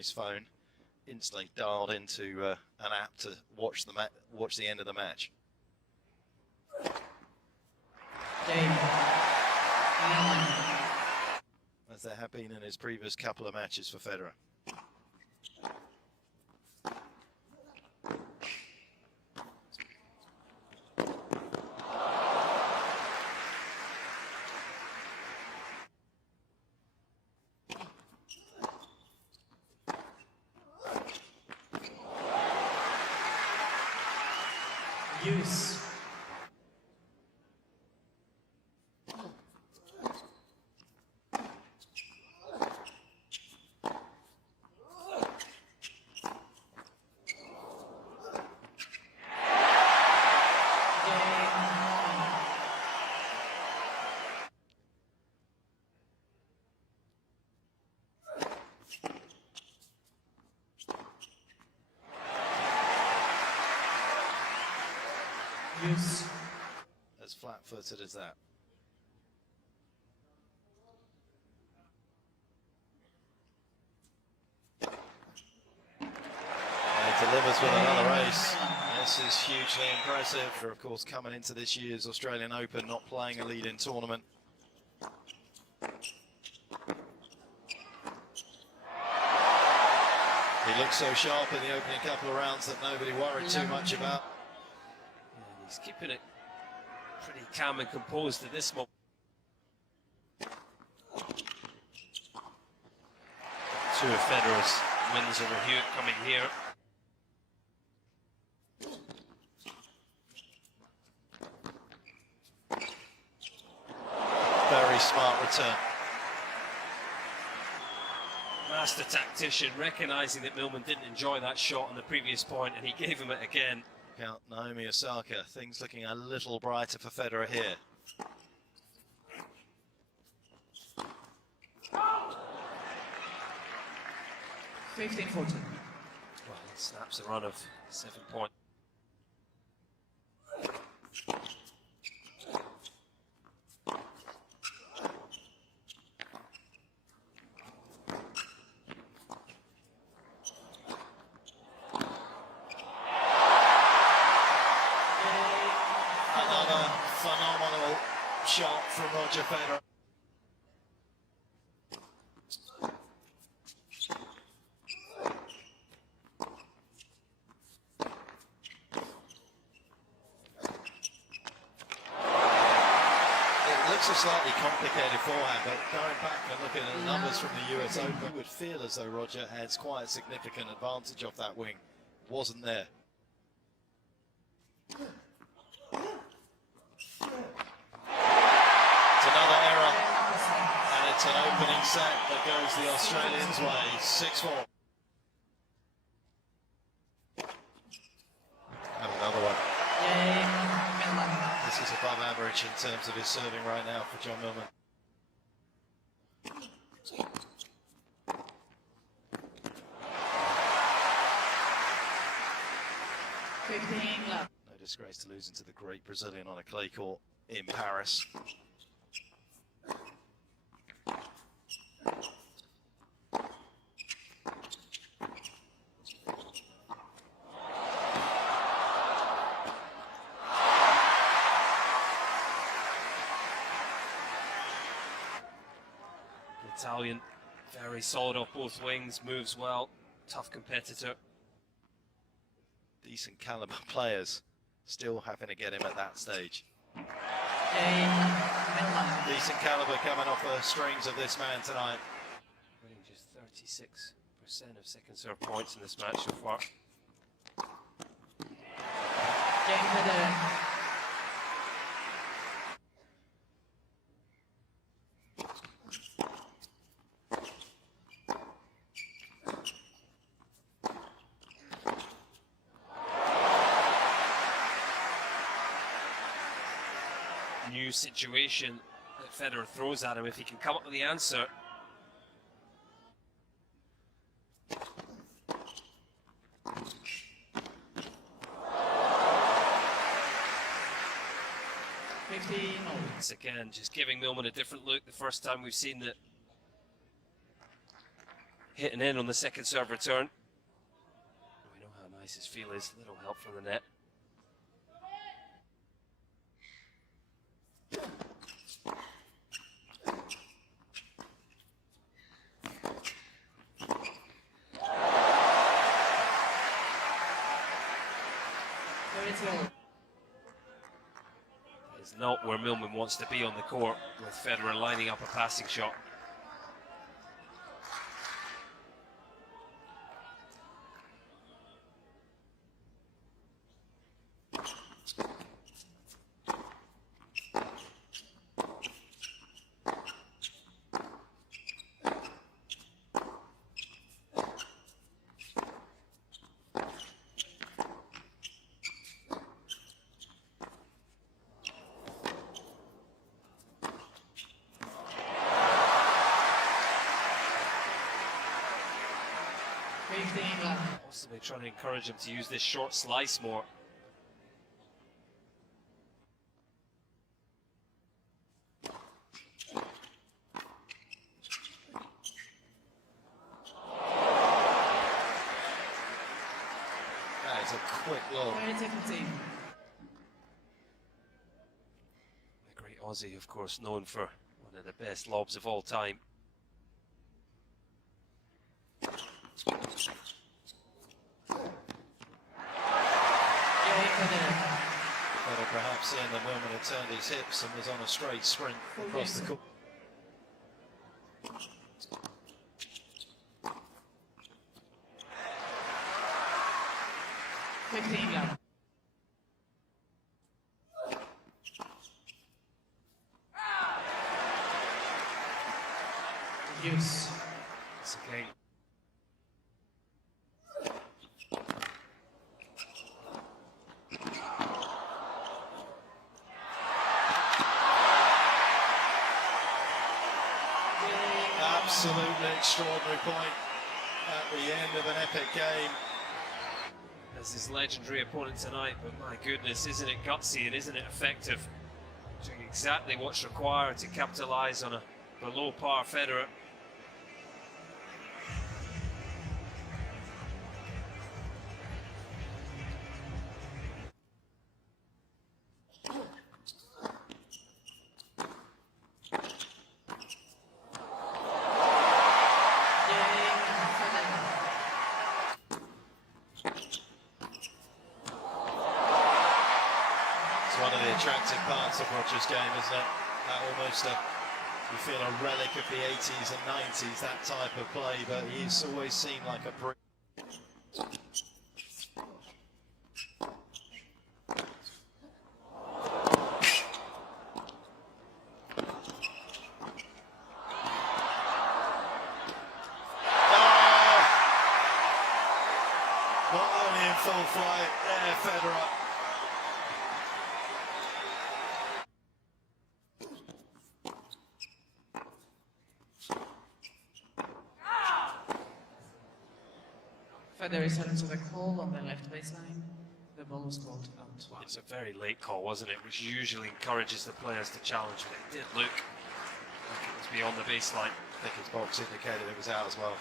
his phone, instantly dialed into an app to watch the end of the match. As there have been in his previous couple of matches for Federer. Use. Use. As flat-footed as that. And he delivers with another ace. This is hugely impressive. For, of course, coming into this year's Australian Open, not playing a lead-in tournament. He looked so sharp in the opening couple of rounds that nobody worried too much about. Yeah, he's keeping it pretty calm and composed at this moment. Two of Federer's wins over Hewitt coming here. Very smart return. Master tactician, recognising that Milman didn't enjoy that shot on the previous point, and he gave him it again. Count Naomi Osaka, things looking a little brighter for Federer here. Oh. 15-14. Well, he snaps a run of 7 points. Another phenomenal shot from Roger Federer. It looks a slightly complicated forehand, but going back and looking at the numbers from the US Open, it would feel as though Roger has quite a significant advantage off that wing. Wasn't there. It's another error, and it's an opening set that goes the Australians' way, 6-4. And another one. This is above average in terms of his serving right now for John Millman. No disgrace to losing to the great Brazilian on a clay court in Paris. The Italian, very solid off both wings, moves well, tough competitor. Decent caliber players still having to get him at that stage. Decent caliber coming off the strings of this man tonight. Winning just 36% of second serve points in this match so far. New situation that Federer throws at him. If he can come up with the answer, once again, just giving Milman a different look. The first time we've seen that hitting in on the second serve return. We know how nice his feel is. A little help from the net. It's not where Milman wants to be on the court, with Federer lining up a passing shot. Possibly trying to encourage him to use this short slice more. That is a quick look. The great Aussie, of course, known for one of the best lobs of all time. Federer perhaps seeing that Milman had turned his hips and was on a straight sprint across the court. Use. It's okay. Absolutely extraordinary point at the end of an epic game. As his legendary opponent tonight, but my goodness, isn't it gutsy and isn't it effective? Doing exactly what's required to capitalise on a below par Federer. One of the attractive parts of Roger's game, isn't it? That almost you feel a relic of the 80s and 90s, that type of play, but he's always seemed like a brick. Not only in full flight there, Federer. Federer is heading to the call on the left baseline. The ball was called out. It's a very late call, wasn't it? Which usually encourages the players to challenge, but it did look like it was beyond the baseline. I think his box indicated it was out as well.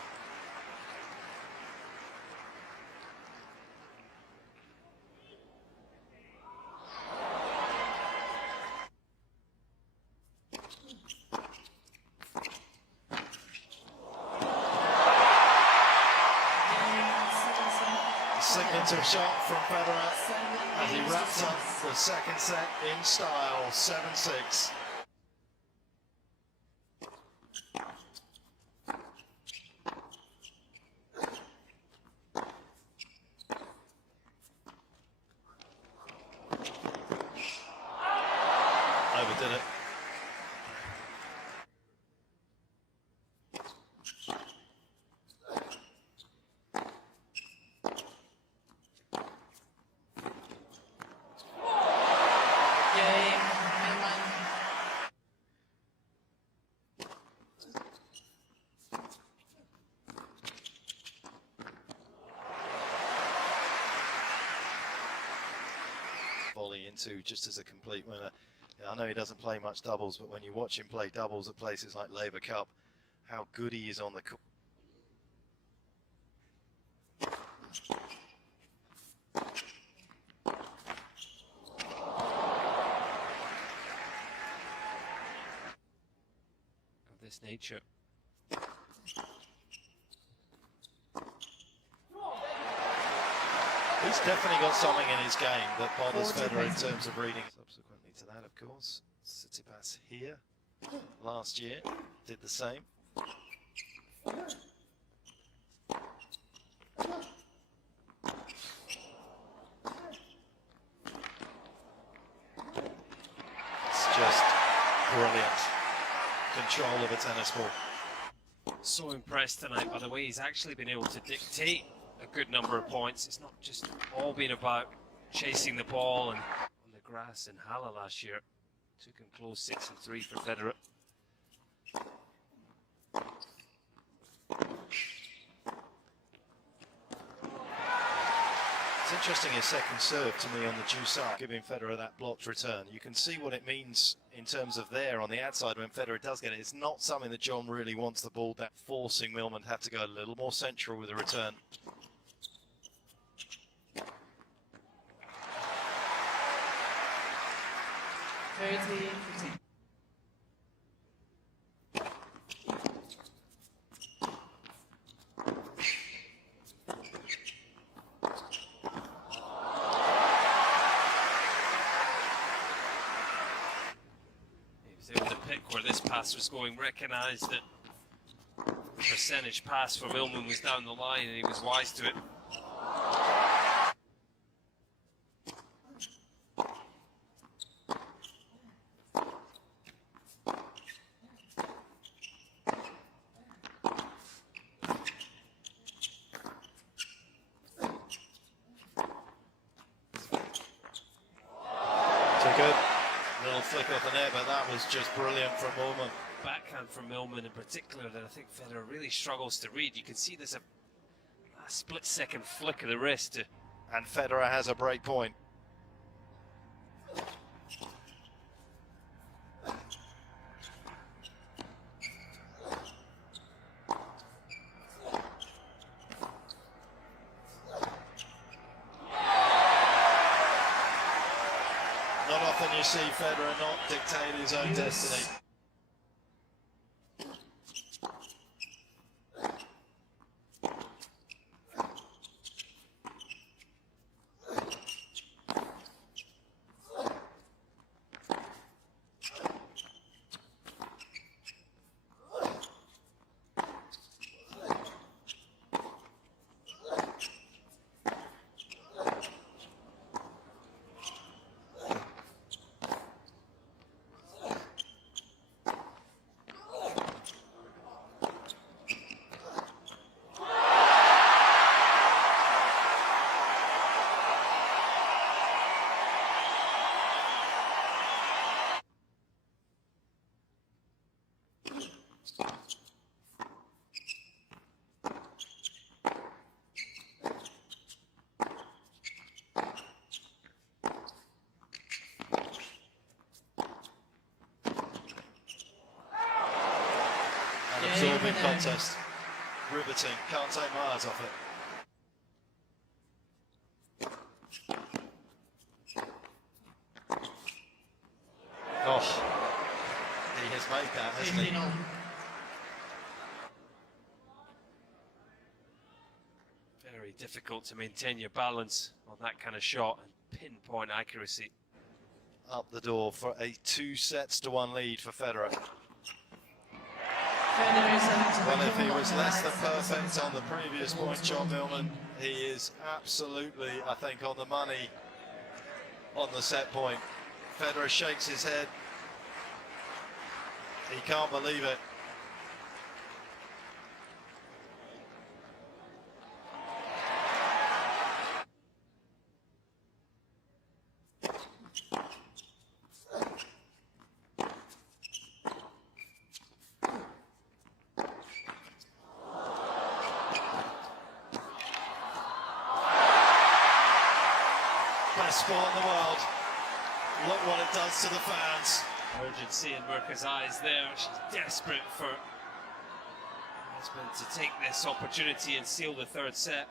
Signature shot from Federer as he wraps up the second set in style, 7-6. Overdid it. Volley into just as a complete winner. I know he doesn't play much doubles, but when you watch him play doubles at places like Laver Cup, how good he is on the court. Of this nature. He's definitely got something in his game that bothers Federer in terms of reading. Subsequently to that, of course, Tsitsipas here last year did the same. It's just brilliant control of a tennis ball. So impressed tonight by the way he's actually been able to dictate a good number of points. It's not just all been about chasing the ball, and on the grass in Halle last year took him close 6-3 for Federer. It's interesting his second serve to me on the deuce up, giving Federer that blocked return. You can see what it means in terms of there on the outside when Federer does get it. It's not something that John really wants the ball down, forcing Milman to have to go a little more central with the return. 30-15. Where this pass was going, recognised that the percentage pass for Milman was down the line and he was wise to it. So good. Little flick off the net, but that was just brilliant from Milman. Backhand from Milman in particular that I think Federer really struggles to read. You can see there's a split-second flick of the wrist. And Federer has a break point. Not often you see Federer not dictate his own destiny. Absorbing contest, riveting, can't take my eyes off it. Oh, he has made that, hasn't he? Very difficult to maintain your balance on that kind of shot and pinpoint accuracy. Up the door for a 2-1 lead for Federer. Well, if he was less than perfect on the previous point, John Millman, he is absolutely, I think, on the money on the set point. Federer shakes his head. He can't believe it. Best sport in the world. Look what it does to the fans. Urgency in Mirka's eyes there. She's desperate for her husband to take this opportunity and seal the third set.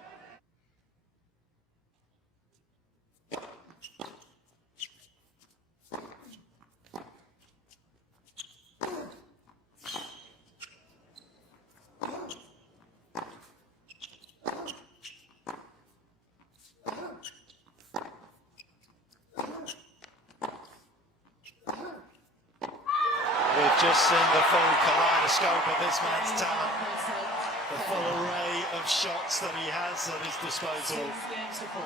Just seeing the full kaleidoscope of this man's talent, the full array of shots that he has at his disposal. 6 games to 4.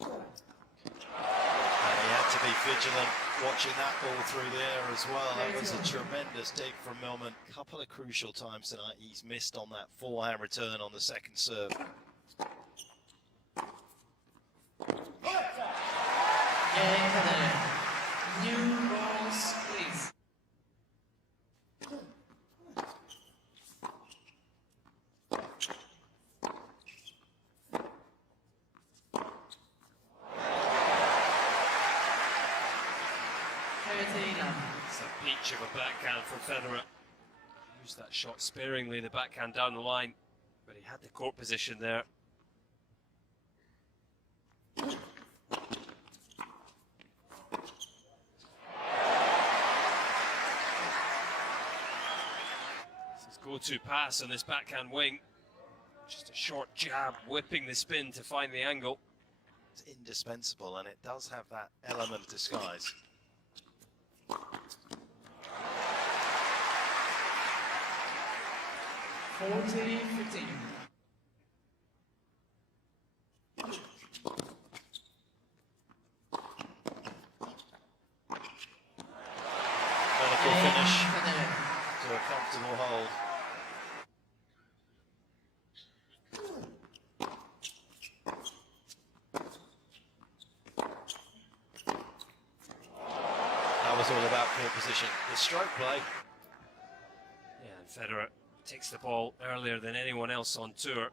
And he had to be vigilant watching that ball through the air as well. That was a tremendous dig from Milman. A couple of crucial times tonight he's missed on that forehand return on the second serve. New balls, please. It's a peach of a backhand from Federer. Used that shot sparingly, the backhand down the line, but he had the court position there. Go-to pass on this backhand wing. Just a short jab, whipping the spin to find the angle. It's indispensable, and it does have that element of disguise. 40-15. Medical finish to a comfortable hold. That was all about court position. The stroke play. Yeah, and Federer takes the ball earlier than anyone else on tour.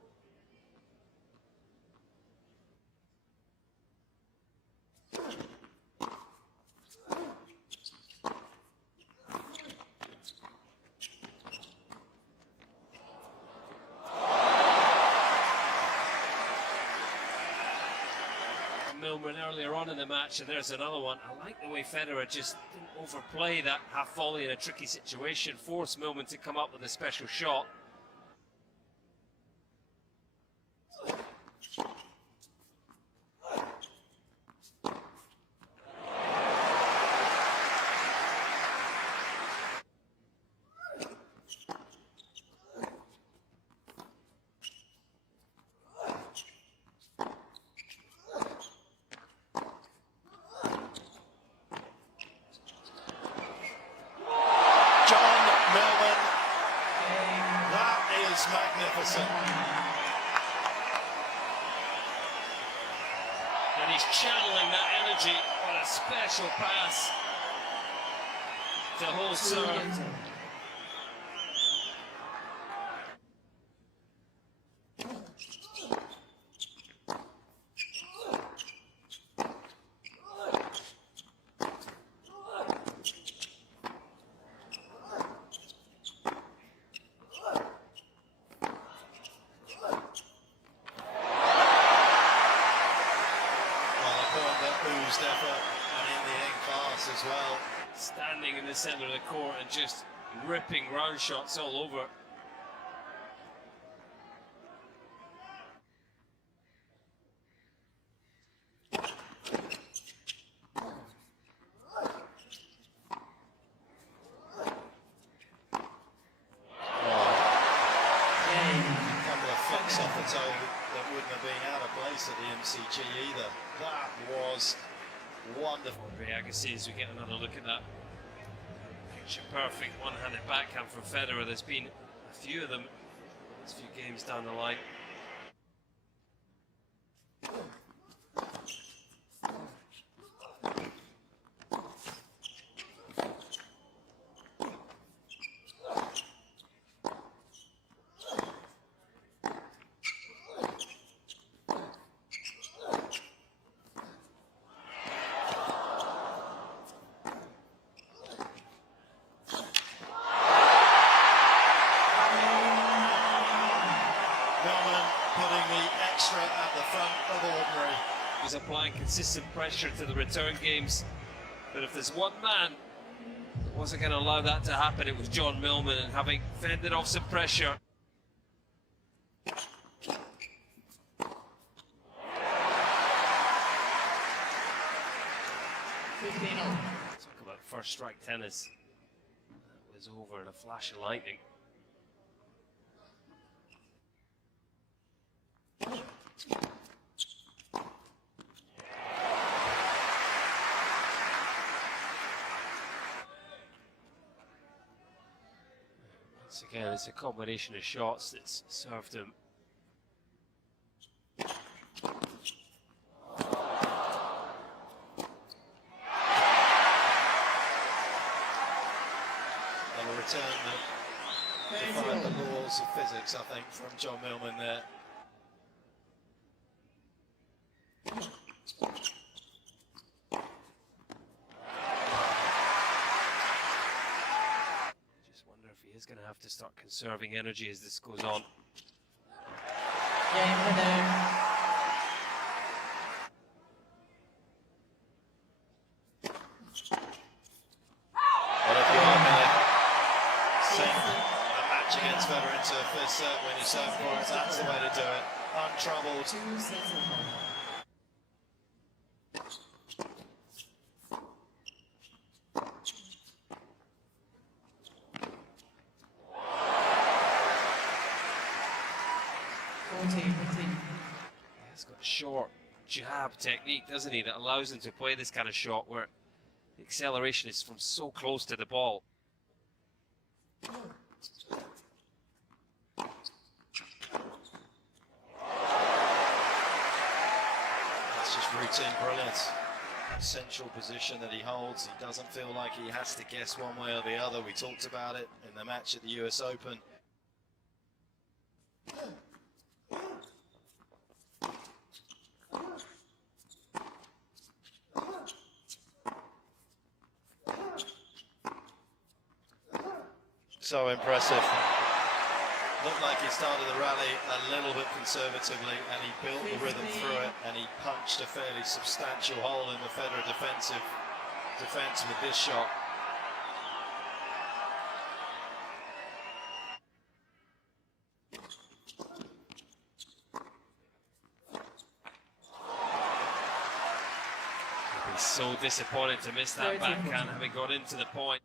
Milman earlier on in the match, and there's another one. I like the way Federer just didn't overplay that half volley in a tricky situation, forced Milman to come up with a special shot. Magnificent. And he's channeling that energy. What a special pass to hold serve. Effort and in the end class as well. Standing in the centre of the court and just ripping round shots all over. Couple of flicks off the toe that wouldn't have been out of place at the MCG either. That was wonderful. Agassi, as we get another look at that picture perfect one-handed backhand from Federer. There's been a few of them, there's a few games down the line. At the front of ordinary. He's applying consistent pressure to the return games, but if there's one man that wasn't going to allow that to happen, it was John Millman, and having fended off some pressure. first strike tennis. That was over in a flash of lightning. Once again, it's a combination of shots that's served him. A return that defied the laws of physics, I think, from John Millman there. Just wonder if he is going to have to start conserving energy as this goes on. Yeah, Federer. Well, if you are going to send a match against Federer into a fifth set when you serve for it, that's the way to do it. Untroubled. 2 sets of 4. He's got a short jab technique, doesn't he, that allows him to play this kind of shot where the acceleration is from so close to the ball. That's just routine brilliance. Central position that he holds. He doesn't feel like he has to guess one way or the other. We talked about it in the match at the US Open. So impressive. Looked like he started the rally a little bit conservatively and he built the rhythm through it and he punched a fairly substantial hole in the Federer defense with this shot. He's so disappointed to miss that backhand having got into the point.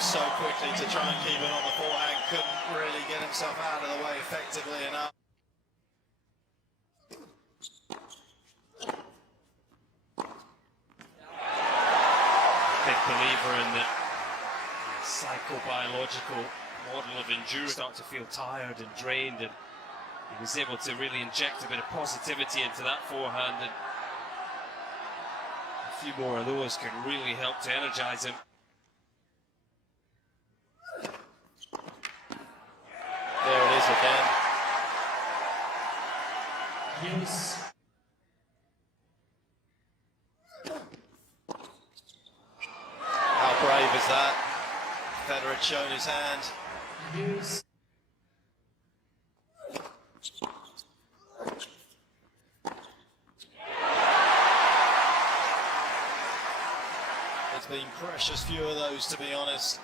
So quickly to try and keep it on the forehand, couldn't really get himself out of the way effectively enough. Big believer in the psychobiological model of endurance. Start to feel tired and drained, and he was able to really inject a bit of positivity into that forehand, and a few more of those can really help to energize him. There it is again. Use. How brave is that? Federer had shown his hand. Use. There's been precious few of those, to be honest.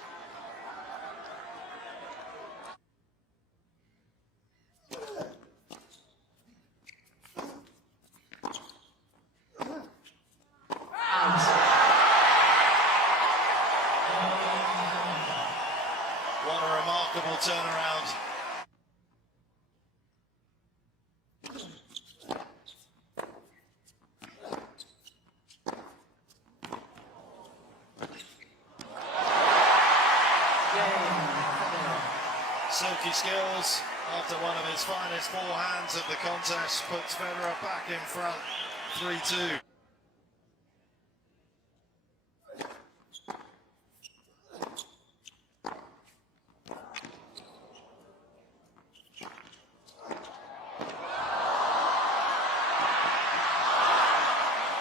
What a remarkable turnaround. Silky skills after one of his finest forehands of the contest puts Federer back in front, 3-2.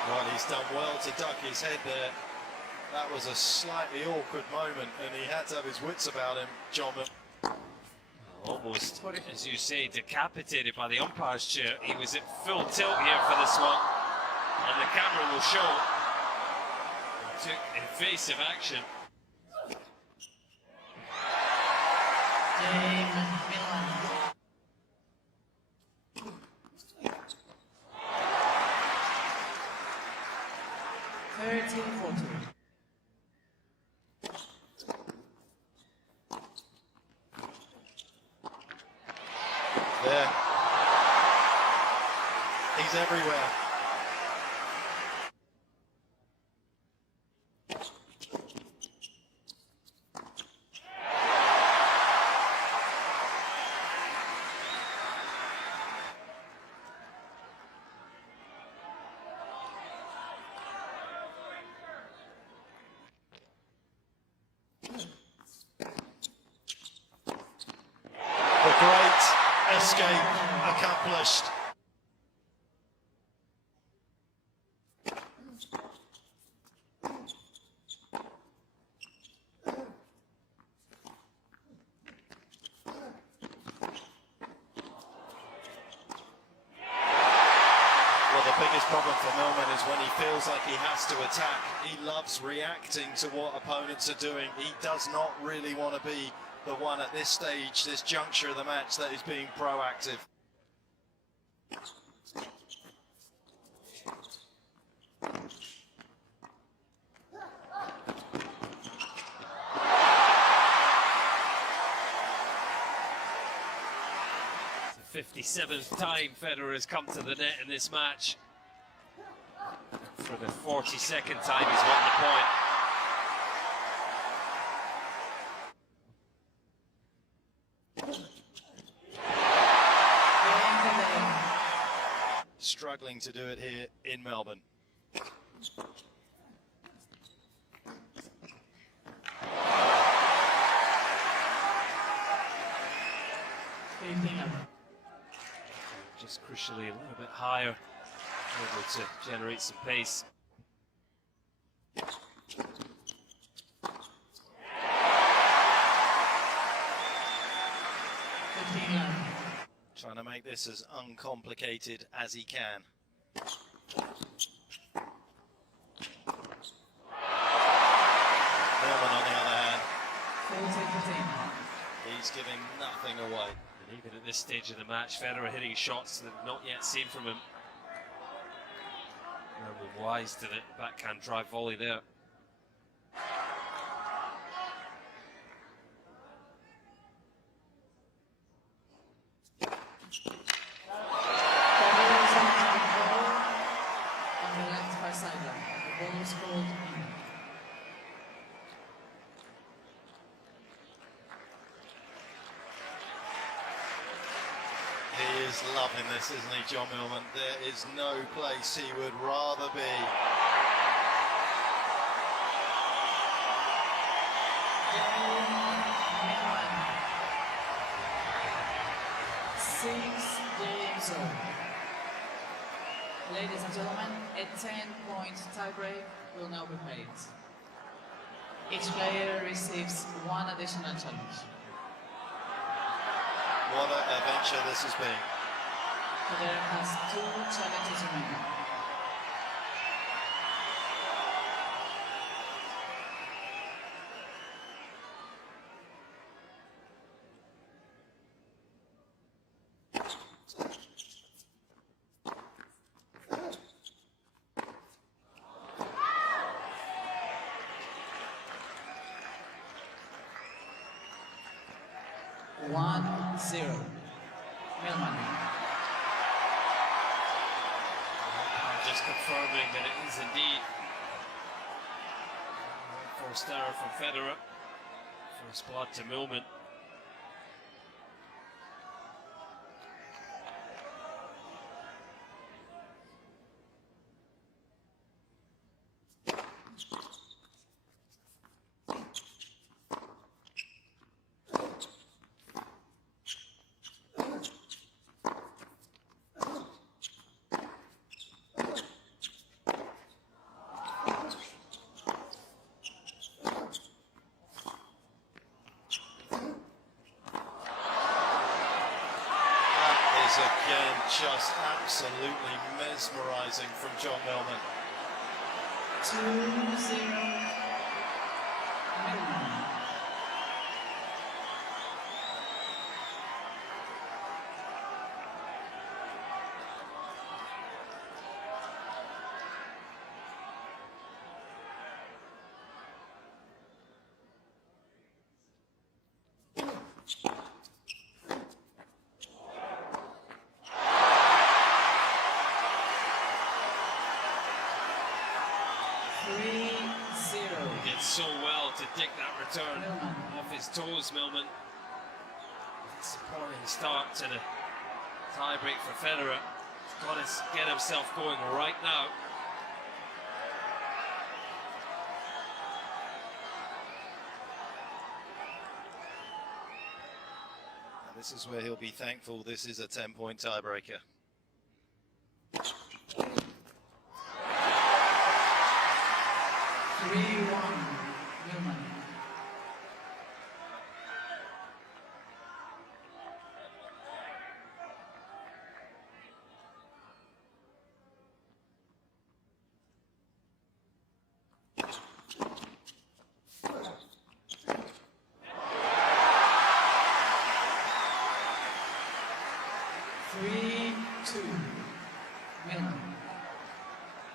Well, he's done well to duck his head there. That was a slightly awkward moment, and he had to have his wits about him, John Millman. Almost, as you say, decapitated by the umpire's chair. He was at full tilt here for this one, and the camera will show he took evasive action. John Millman. is everywhere. The great escape accomplished. Well, the biggest problem for Milman is when he feels like he has to attack. He loves reacting to what opponents are doing. He does not really want to be the one at this stage, this juncture of the match, that is being proactive. It's the 57th time Federer has come to the net in this match. For the 42nd time he's won the point. Struggling to do it here in Melbourne. Just crucially a little bit higher, able to generate some pace. Trying to make this as uncomplicated as he can. Milman, on the other hand, he's giving nothing away. And even at this stage of the match, Federer hitting shots that we've not yet seen from him. Milman wise to the backhand drive volley there. He is loving this, isn't he, John Millman? There is no place he would rather be. Ladies and gentlemen, a 10-point tiebreak will now be played. Each player receives one additional challenge. What an adventure this has been. Federer has 2 challenges remaining. Milman. Just confirming that it is indeed first error from Federer. First blood to Milman. Again, just absolutely mesmerizing from John Millman. 2-0 Milman. predict that return Milman. off his toes, Milman. Disappointing start to the tie-break for Federer. He's got to get himself going right now. And this is where he'll be thankful this is a 10-point tiebreaker. 3-1, Milman.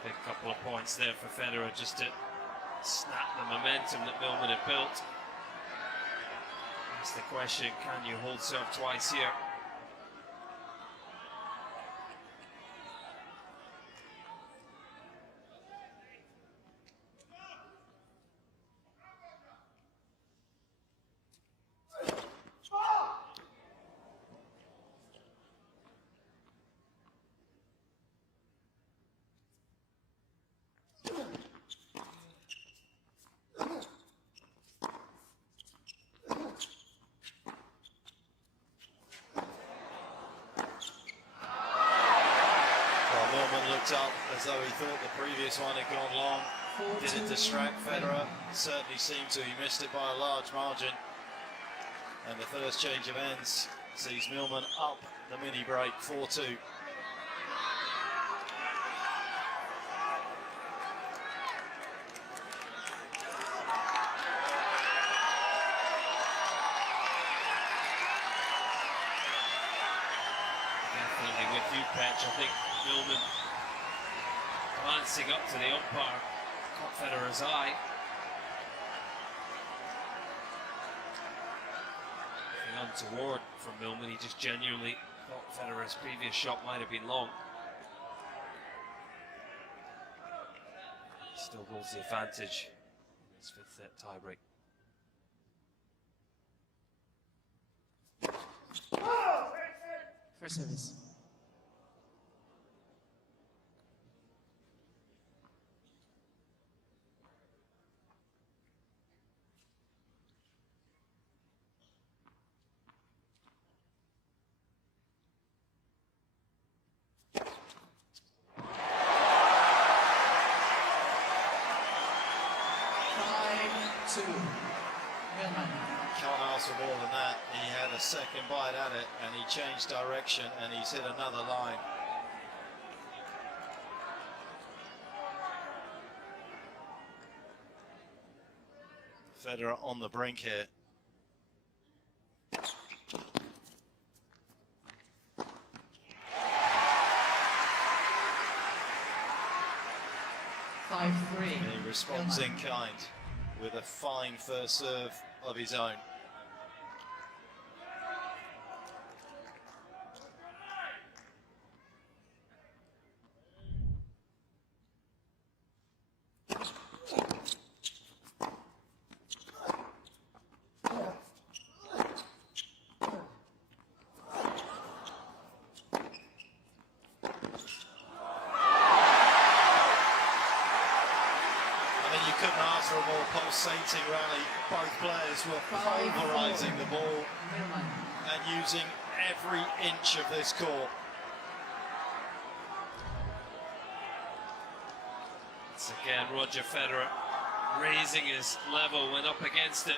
Big couple of points there for Federer just to snap the momentum that Milman had built. That's the question, can you hold serve twice here? Milman looked up as though he thought the previous one had gone long. Did it distract Federer? Certainly seemed to. He missed it by a large margin. And the first change of ends sees Milman up the mini break 4-2. Definitely with you, Petch. I think Milman glancing up to the umpire caught Federer's eye. Nothing untoward from Milman. He just genuinely thought Federer's previous shot might have been long. Still holds the advantage in his fifth set tiebreak. First service. Milman. Can't ask for more than that. He had a second bite at it and he changed direction and he's hit another line. Federer on the brink here. And he responds in kind with a fine first serve of his own. Couldn't ask for a more pulsating rally. Both players were pulverising the ball and using every inch of this court. Once again, Roger Federer raising his level when up against it.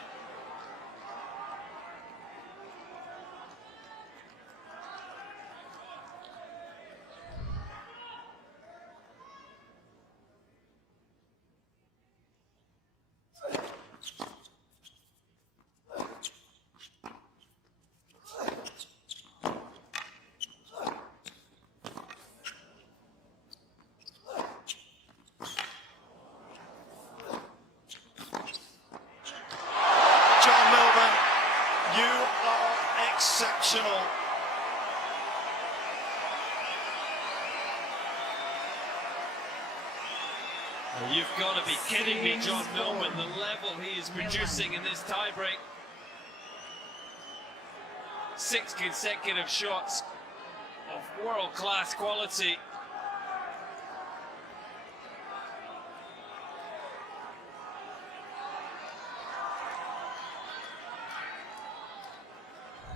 You've got to be kidding me, John Millman, the level he is producing in this tiebreak. 6 consecutive shots of world-class quality.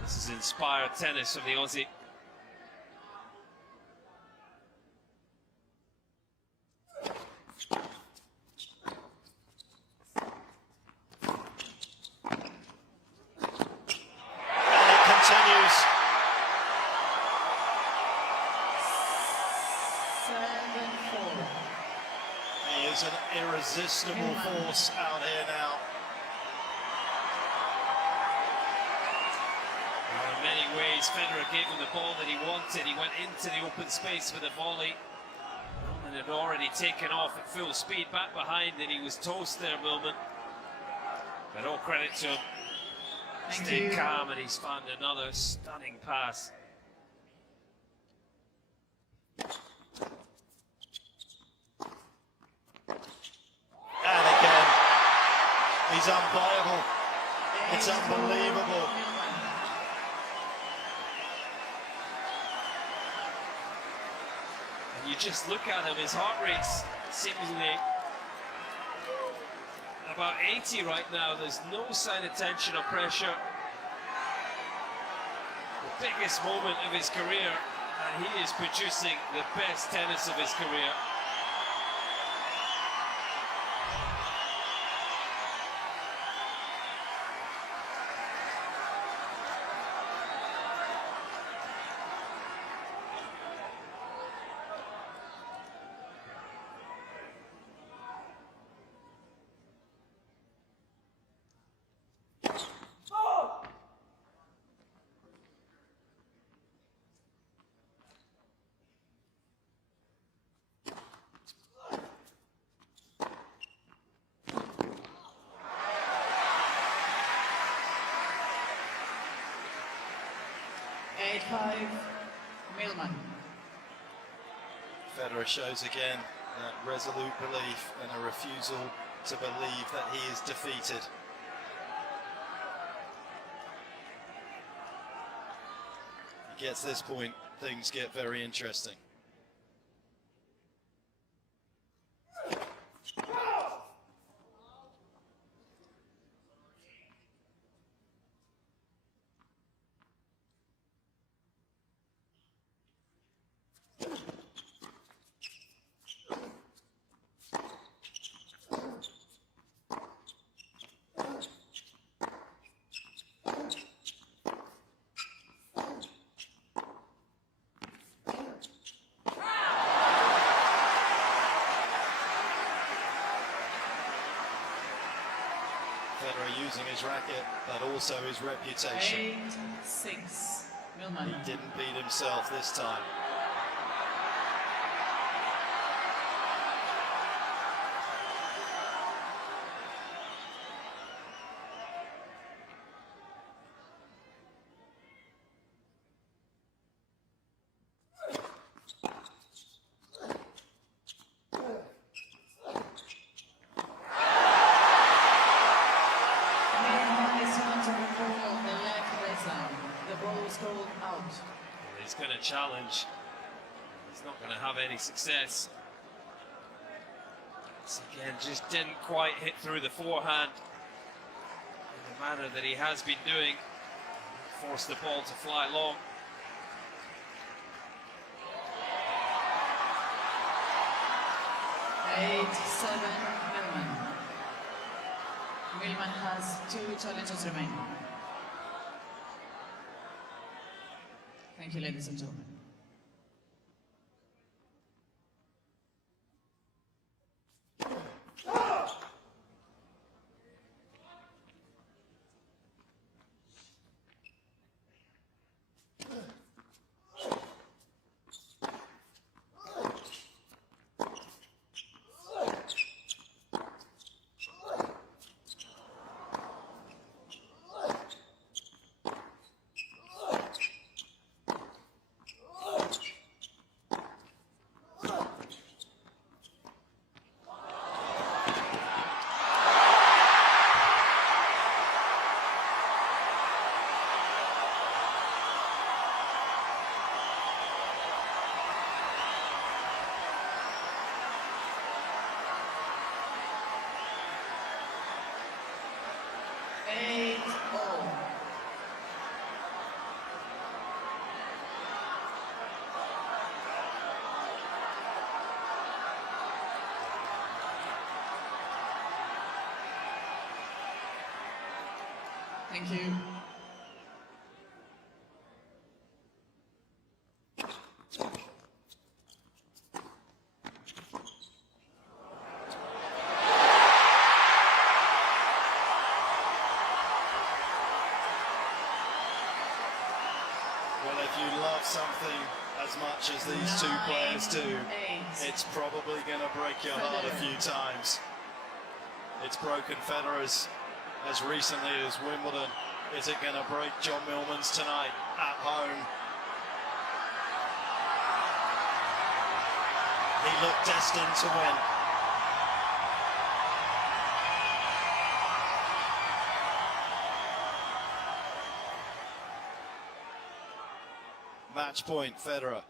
This is inspired tennis from the Aussie. An irresistible force out here now. Well, in many ways, Federer gave him the ball that he wanted. He went into the open space with a volley and had already taken off at full speed back behind, and he was toast there, Milman. But all credit to him. Stayed calm, and he's found another stunning pass. He's unplayable. It's unbelievable. And you just look at him, his heart rate's seemingly about 80 right now. There's no sign of tension or pressure. The biggest moment of his career, and he is producing the best tennis of his career. Milman. Federer shows again that resolute belief and a refusal to believe that he is defeated. He gets this point, things get very interesting. Federer using his racket, but also his reputation. 8-6, Milman. He didn't beat himself this time. He's going to challenge. He's not going to have any success. This again just didn't quite hit through the forehand in the manner that he has been doing. Forced the ball to fly long. Milman. Milman has 2 challenges remaining. Thank you, ladies and gentlemen. Thank you. Well, if you love something as much as these two players do, 9-8. it's probably going to break your heart a few times. It's broken Federer's as recently as Wimbledon. Is it going to break John Millman's tonight at home? He looked destined to win. Match point, Federer.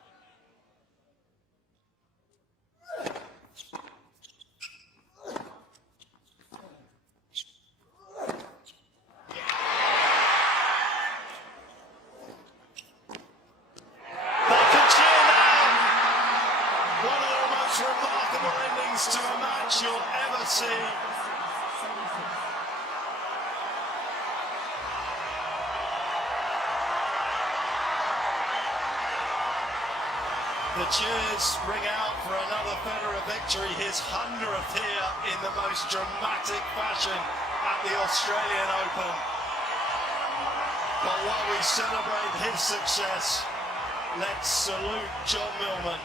Remarkable endings to a match you'll ever see. The cheers ring out for another Federer victory, his 100th here in the most dramatic fashion at the Australian Open. But while we celebrate his success, let's salute John Millman.